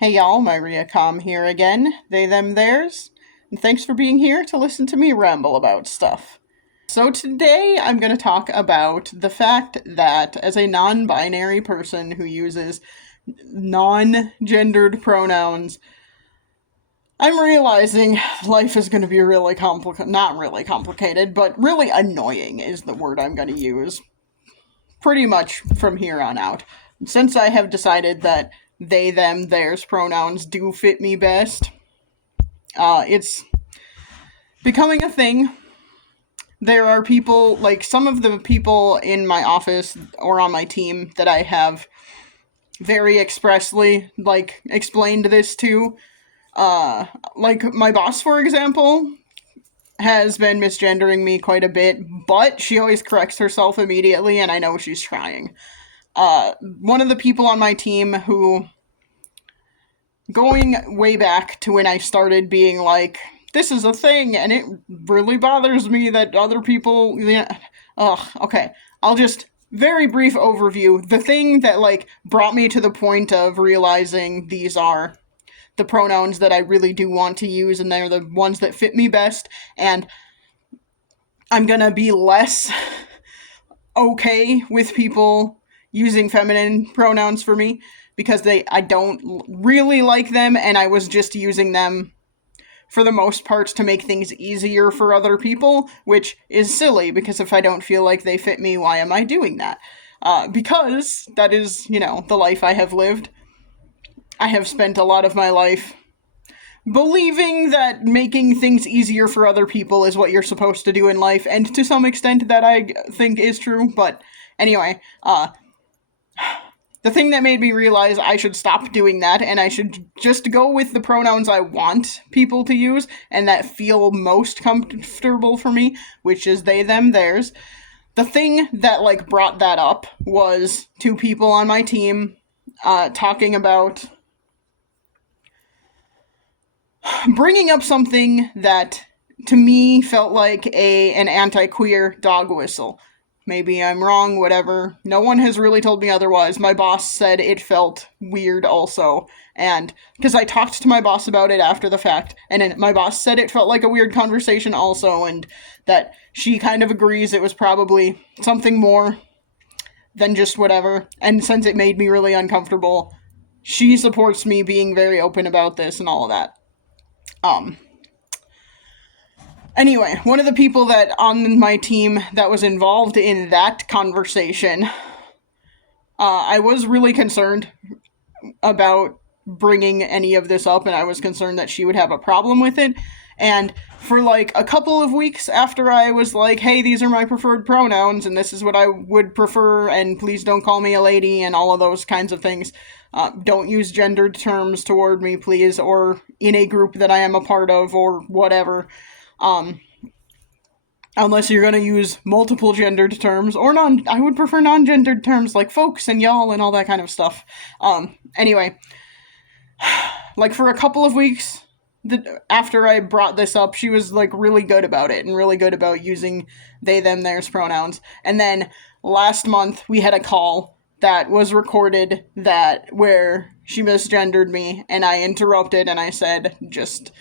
Hey y'all, Maria Com here again, they, them, theirs, and thanks for being here to listen to me ramble about stuff. So today I'm going to talk about the fact that as a non-binary person who uses non-gendered pronouns, I'm realizing life is going to be really not really complicated, but really annoying is the word I'm going to use pretty much from here on out. Since I have decided that they, them, theirs pronouns do fit me best, it's becoming a thing. There are people, like some of the people in my office or on my team that I have very expressly, explained this to. Like my boss, for example, has been misgendering me quite a bit, but she always corrects herself immediately, and I know she's trying. One of the people on my team who, going way back to when I started being like, this is a thing, and it really bothers me that other people, okay, I'll just, very brief overview. The thing that, brought me to the point of realizing these are the pronouns that I really do want to use, and they're the ones that fit me best, and I'm gonna be less okay with people using feminine pronouns for me because I don't really like them, and I was just using them for the most part to make things easier for other people, which is silly because if I don't feel like they fit me, why am I doing that? Because that is, the life I have lived. I have spent a lot of my life believing that making things easier for other people is what you're supposed to do in life, and to some extent that I think is true, but anyway, the thing that made me realize I should stop doing that, and I should just go with the pronouns I want people to use, and that feel most comfortable for me, which is they, them, theirs. The thing that, brought that up was two people on my team, talking about bringing up something that, to me, felt like an anti-queer dog whistle. Maybe I'm wrong, whatever. No one has really told me otherwise. My boss said it felt weird also. And because I talked to my boss about it after the fact, and my boss said it felt like a weird conversation also, and that she kind of agrees it was probably something more than just whatever. And since it made me really uncomfortable, she supports me being very open about this and all of that. Anyway, one of the people that on my team that was involved in that conversation, I was really concerned about bringing any of this up, and I was concerned that she would have a problem with it. And for a couple of weeks after I was like, hey, these are my preferred pronouns, and this is what I would prefer, and please don't call me a lady, and all of those kinds of things. Don't use gendered terms toward me, please, or in a group that I am a part of, or whatever. Unless you're gonna use multiple gendered terms, or I would prefer non-gendered terms like folks and y'all and all that kind of stuff. Anyway, for a couple of weeks after I brought this up, she was really good about it and really good about using they, them, theirs pronouns. And then last month we had a call that was recorded where she misgendered me, and I interrupted and I said, just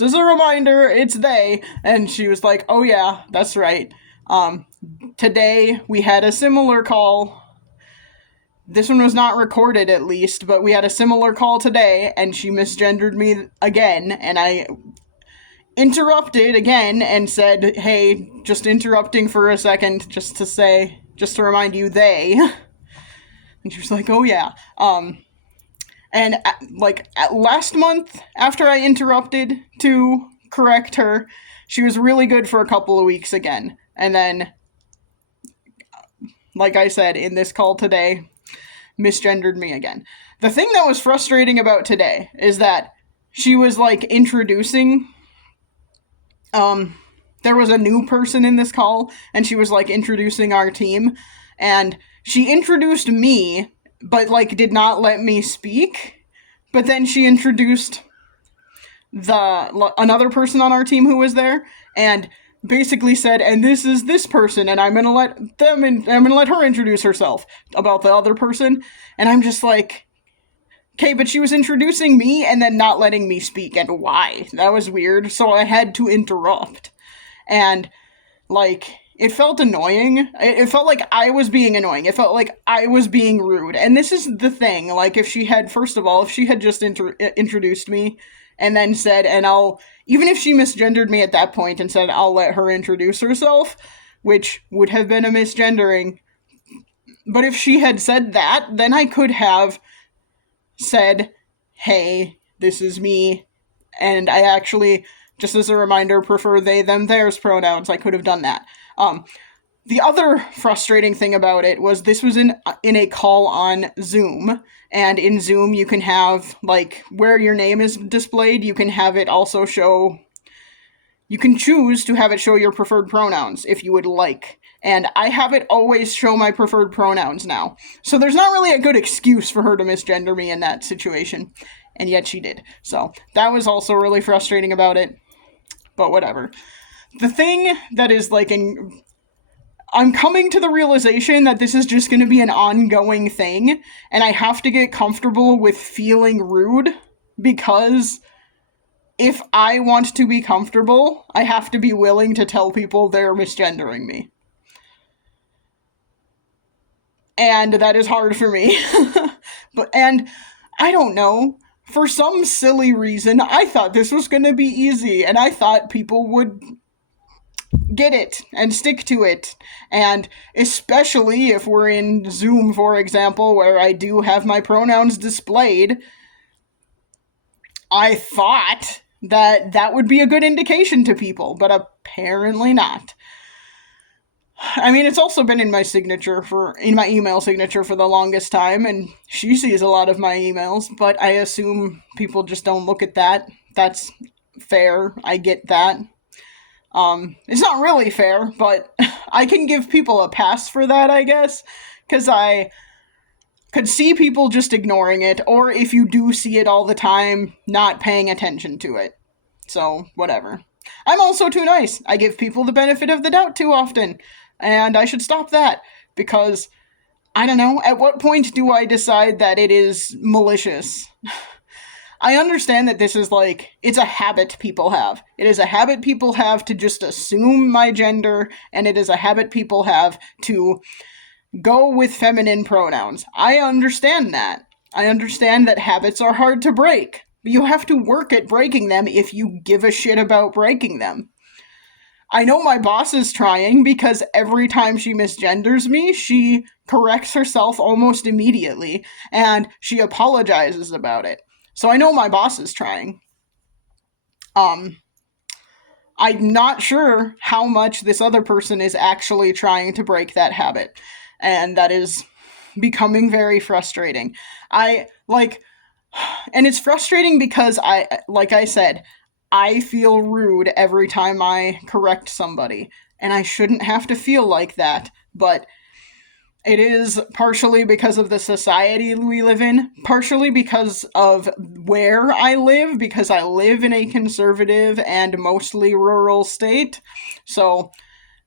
as a reminder, it's they. And she was like, oh yeah, that's right. Today we had a similar call. This one was not recorded, at least, but we had a similar call today, and she misgendered me again, and I interrupted again and said, hey, just interrupting for a second, just to remind you, they. And she was like, oh yeah. And last month, after I interrupted to correct her, she was really good for a couple of weeks again. And then, like I said, in this call today, misgendered me again. The thing that was frustrating about today is that she was introducing, there was a new person in this call, and she was introducing our team, and she introduced me, but did not let me speak. But then she introduced another person on our team who was there, and basically said, and this is this person, and I'm gonna let her introduce herself about the other person. And I'm just like, Okay, but she was introducing me and then not letting me speak, and why? That was weird, so I had to interrupt. And, like, it felt annoying. It felt like I was being annoying. It felt like I was being rude. And this is the thing, like, if she had, first of all, if she had just introduced me and then said, and I'll, even if she misgendered me at that point and said, I'll let her introduce herself, which would have been a misgendering, but if she had said that, then I could have said, hey, this is me, and I actually, just as a reminder, prefer they, them, theirs pronouns. I could have done that. The other frustrating thing about it was this was in a call on Zoom, and in Zoom you can have, like, where your name is displayed, you can have it also show, you can choose to have it show your preferred pronouns if you would like. And I have it always show my preferred pronouns now. So there's not really a good excuse for her to misgender me in that situation. And yet she did. So that was also really frustrating about it. But whatever. The thing that is like I'm coming to the realization that this is just going to be an ongoing thing. And I have to get comfortable with feeling rude, because if I want to be comfortable, I have to be willing to tell people they're misgendering me. And that is hard for me. And I don't know, for some silly reason, I thought this was going to be easy, and I thought people would get it and stick to it. And especially if we're in Zoom, for example, where I do have my pronouns displayed, I thought that that would be a good indication to people, but apparently not. I mean, it's also been in my email signature for the longest time, and she sees a lot of my emails, but I assume people just don't look at that. That's fair. I get that. It's not really fair, but I can give people a pass for that, I guess, because I could see people just ignoring it, or if you do see it all the time, not paying attention to it. So, whatever. I'm also too nice. I give people the benefit of the doubt too often, and I should stop that, because, I don't know, at what point do I decide that it is malicious? I understand that this is like, it's a habit people have. It is a habit people have to just assume my gender, and it is a habit people have to go with feminine pronouns. I understand that. I understand that habits are hard to break. But you have to work at breaking them if you give a shit about breaking them. I know my boss is trying, because every time she misgenders me, she corrects herself almost immediately, and she apologizes about it. So I know my boss is trying. I'm not sure how much this other person is actually trying to break that habit, and that is becoming very frustrating. And it's frustrating because like I said, I feel rude every time I correct somebody, and I shouldn't have to feel like that, but it is partially because of the society we live in, partially because of where I live, because I live in a conservative and mostly rural state. So,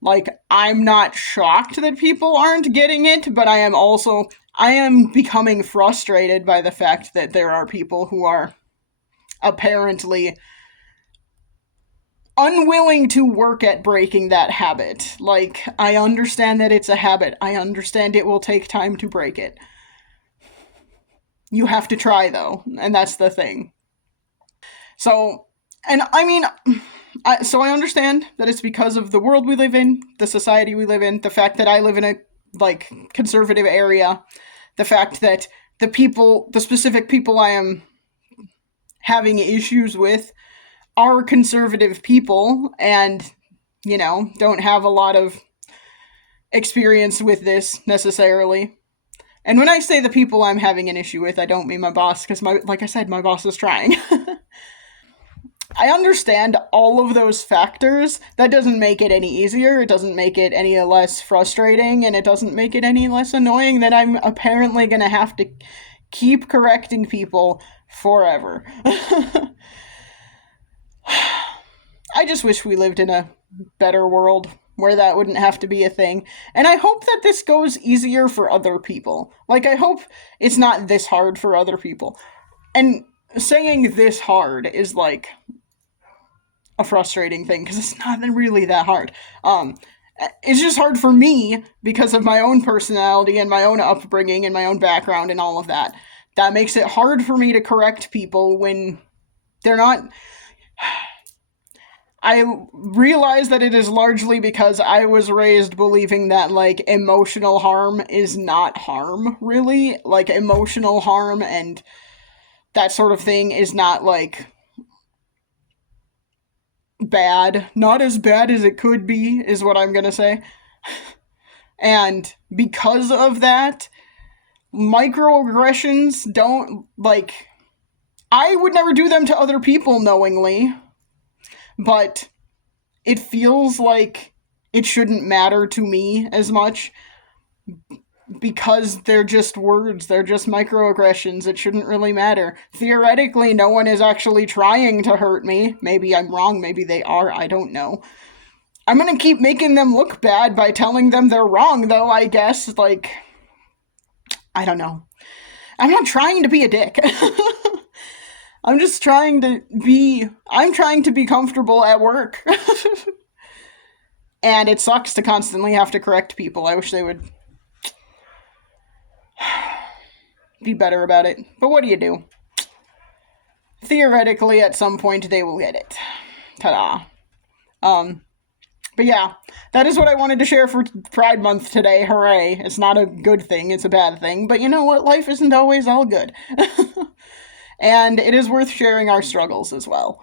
like, I'm not shocked that people aren't getting it, but I am becoming frustrated by the fact that there are people who are apparently unwilling to work at breaking that habit. Like, I understand that it's a habit. I understand it will take time to break it. You have to try, though, and that's the thing. So, and I mean, I understand that it's because of the world we live in, the society we live in, the fact that I live in a, like, conservative area, the fact that the specific people I am having issues with are conservative people and, don't have a lot of experience with this necessarily. And when I say the people I'm having an issue with, I don't mean my boss, because like I said, my boss is trying. I understand all of those factors. That doesn't make it any easier, it doesn't make it any less frustrating, and it doesn't make it any less annoying that I'm apparently gonna have to keep correcting people forever. I just wish we lived in a better world where that wouldn't have to be a thing. And I hope that this goes easier for other people. Like, I hope it's not this hard for other people. And saying this hard is like a frustrating thing because it's not really that hard. It's just hard for me because of my own personality and my own upbringing and my own background and all of that. That makes it hard for me to correct people when they're not. I realize that it is largely because I was raised believing that, like, emotional harm is not harm, really. Like, emotional harm and that sort of thing is not, like, bad. Not as bad as it could be, is what I'm gonna say. And because of that, microaggressions don't, like, I would never do them to other people knowingly, but it feels like it shouldn't matter to me as much because they're just words, they're just microaggressions. It shouldn't really matter. Theoretically, no one is actually trying to hurt me. Maybe I'm wrong, maybe they are, I don't know. I'm gonna keep making them look bad by telling them they're wrong, though, I guess. Like, I don't know. I'm not trying to be a dick. I'm trying to be comfortable at work. And it sucks to constantly have to correct people. I wish they would be better about it. But what do you do? Theoretically, at some point, they will get it. Ta-da. But yeah, that is what I wanted to share for Pride Month today. Hooray. It's not a good thing, it's a bad thing. But you know what? Life isn't always all good. And it is worth sharing our struggles as well.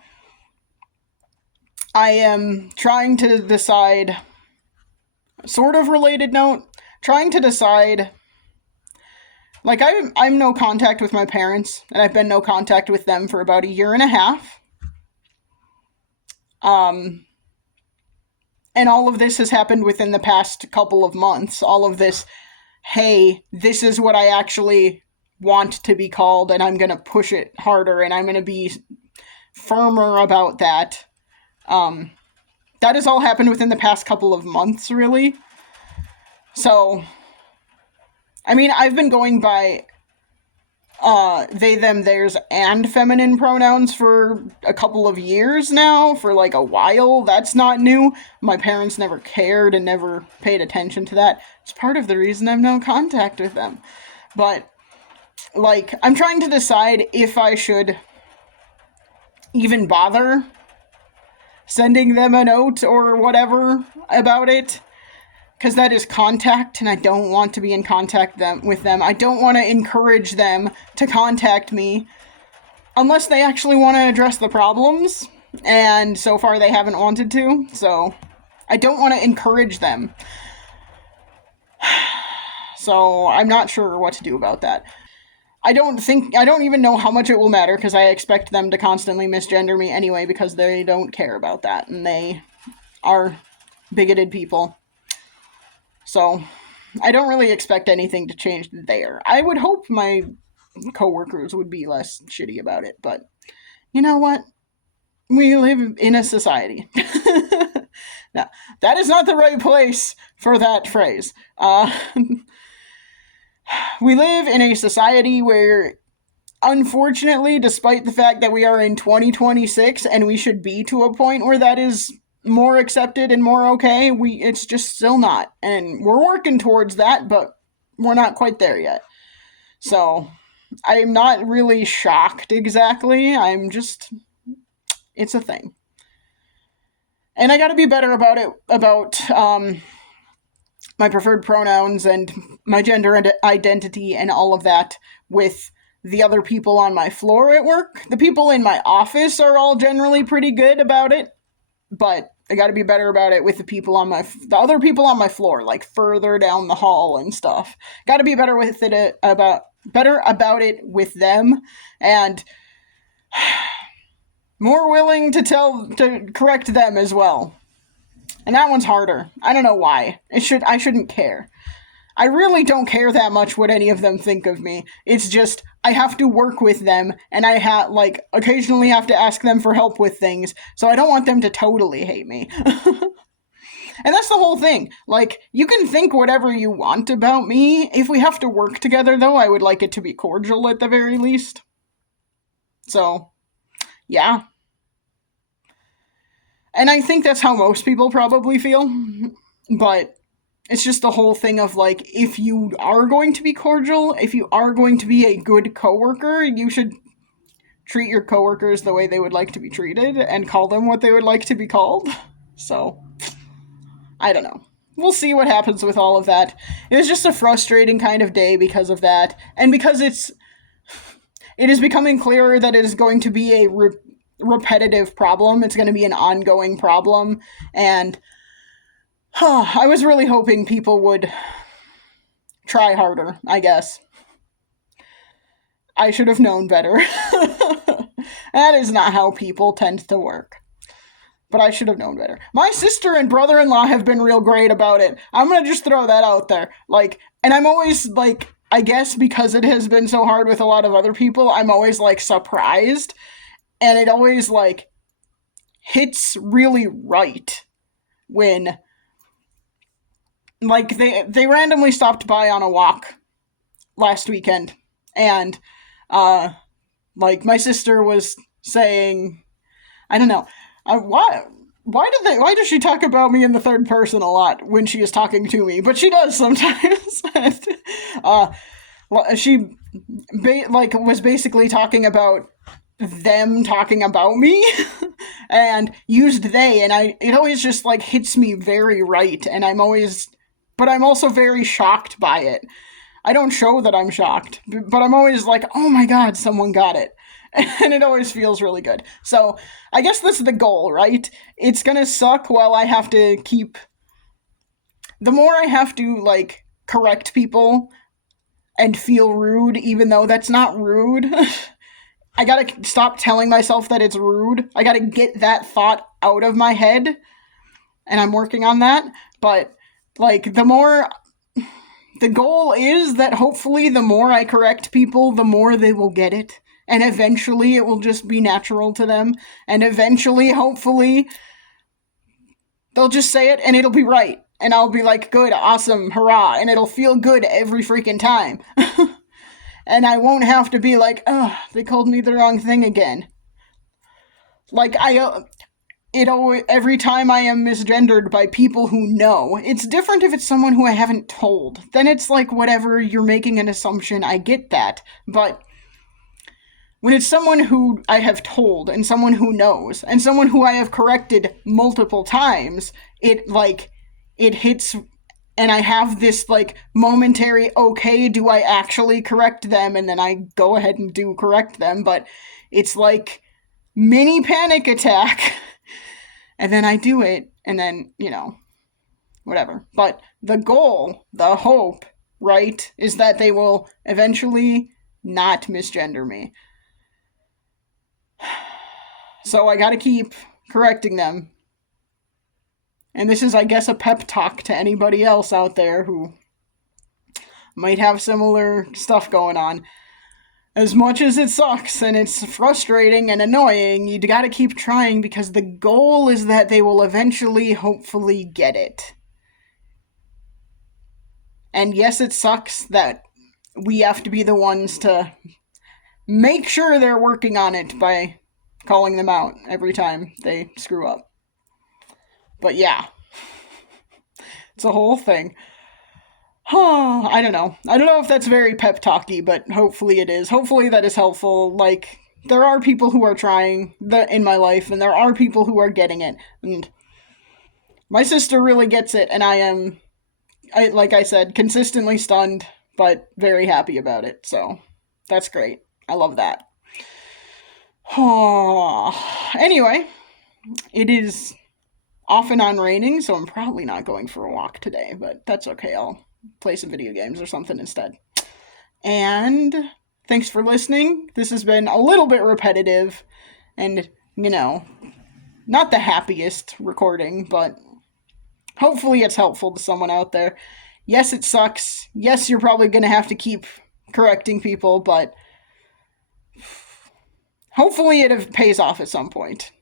I am trying to decide, sort of related note, trying to decide, like, I'm no contact with my parents, and I've been no contact with them for about a year and a half. And all of this has happened within the past couple of months. All of this, hey, this is what I actually want to be called, and I'm going to push it harder, and I'm going to be firmer about that. That has all happened within the past couple of months, really. So, I mean, I've been going by they, them, theirs, and feminine pronouns for a couple of years now, for like a while. That's not new. My parents never cared and never paid attention to that. It's part of the reason I'm no contact with them. But, like, I'm trying to decide if I should even bother sending them a note or whatever about it. Because that is contact, and I don't want to be in contact with them. I don't want to encourage them to contact me unless they actually want to address the problems. And so far they haven't wanted to, so I don't want to encourage them. So I'm not sure what to do about that. I don't even know how much it will matter, because I expect them to constantly misgender me anyway, because they don't care about that, and they are bigoted people. So, I don't really expect anything to change there. I would hope my coworkers would be less shitty about it, but you know what? We live in a society. Now, that is not the right place for that phrase. We live in a society where, unfortunately, despite the fact that we are in 2026 and we should be to a point where that is more accepted and more okay, it's just still not. And we're working towards that, but we're not quite there yet. So, I'm not really shocked exactly. It's a thing. And I gotta be better about it, about my preferred pronouns and my gender identity and all of that with the other people on my floor at work. The people in my office are all generally pretty good about it, but I gotta be better about it with the other people on my floor, like further down the hall and stuff. Gotta be better about it with them, and more willing to correct them as well. And that one's harder. I don't know why. I shouldn't care. I really don't care that much what any of them think of me. It's just, I have to work with them, and I occasionally have to ask them for help with things, so I don't want them to totally hate me. And that's the whole thing. Like, you can think whatever you want about me. If we have to work together, though, I would like it to be cordial at the very least. So, yeah. And I think that's how most people probably feel. But it's just the whole thing of like, if you are going to be cordial, if you are going to be a good coworker, you should treat your coworkers the way they would like to be treated and call them what they would like to be called. So, I don't know. We'll see what happens with all of that. It was just a frustrating kind of day because of that, and because it is becoming clearer that it is going to be a repetitive problem. It's going to be an ongoing problem, and I was really hoping people would try harder, I guess. I should have known better. That is not how people tend to work. But I should have known better. My sister and brother-in-law have been real great about it. I'm gonna just throw that out there. Like, and I'm always, like, I guess because it has been so hard with a lot of other people, I'm always, like, surprised. And it always, like, hits really right when, like, they randomly stopped by on a walk last weekend. And, like, my sister was saying, I don't know, why does she talk about me in the third person a lot when she is talking to me? But she does sometimes. And, she was basically talking about them talking about me and used they, and it always just like hits me very right, and but I'm also very shocked by it. I don't show that I'm shocked, but I'm always like, oh my god, someone got it. And it always feels really good. So I guess that's the goal, right? It's gonna suck while I have to keep. The more I have to, like, correct people and feel rude, even though that's not rude, I gotta stop telling myself that it's rude. I gotta get that thought out of my head, and I'm working on that. But, like, the goal is that hopefully the more I correct people, the more they will get it. And eventually it will just be natural to them. And eventually, hopefully, they'll just say it and it'll be right. And I'll be like, good, awesome, hurrah. And it'll feel good every freaking time. And I won't have to be like, oh, they called me the wrong thing again. Like, every time I am misgendered by people who know. It's different if it's someone who I haven't told. Then it's like, whatever, you're making an assumption, I get that. But when it's someone who I have told, and someone who knows, and someone who I have corrected multiple times, it hits, and I have this, like, momentary, okay, do I actually correct them? And then I go ahead and do correct them, but it's like mini panic attack. And then I do it, and then, whatever. But the goal, the hope, right, is that they will eventually not misgender me. So I gotta keep correcting them. And this is, I guess, a pep talk to anybody else out there who might have similar stuff going on. As much as it sucks and it's frustrating and annoying, you gotta keep trying because the goal is that they will eventually, hopefully, get it. And yes, it sucks that we have to be the ones to make sure they're working on it by calling them out every time they screw up. But yeah, it's a whole thing. I don't know. I don't know if that's very pep talky, but hopefully it is. Hopefully that is helpful. Like, there are people who are trying in my life, and there are people who are getting it. And my sister really gets it, and like I said, consistently stunned, but very happy about it. So that's great. I love that. Anyway, it is off and on raining, so I'm probably not going for a walk today, but that's okay. I'll play some video games or something instead. And thanks for listening. This has been a little bit repetitive and, not the happiest recording, but hopefully it's helpful to someone out there. Yes, it sucks. Yes, you're probably going to have to keep correcting people, but hopefully it pays off at some point.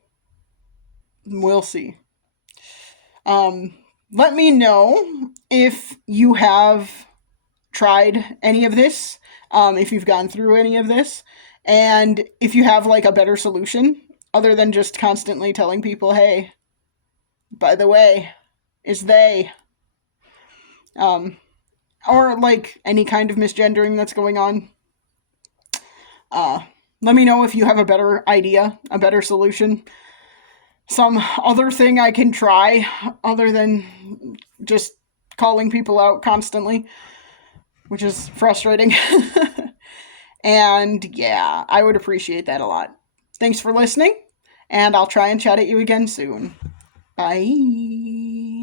We'll see. Let me know if you have tried any of this, if you've gone through any of this, And if you have like a better solution, other than just constantly telling people, hey, by the way, is they, um, or like any kind of misgendering that's going on, uh, let me know if you have a better idea, a better solution, some other thing I can try other than just calling people out constantly, which is frustrating. And yeah, I would appreciate that a lot. Thanks for listening, and I'll try and chat at you again soon. Bye.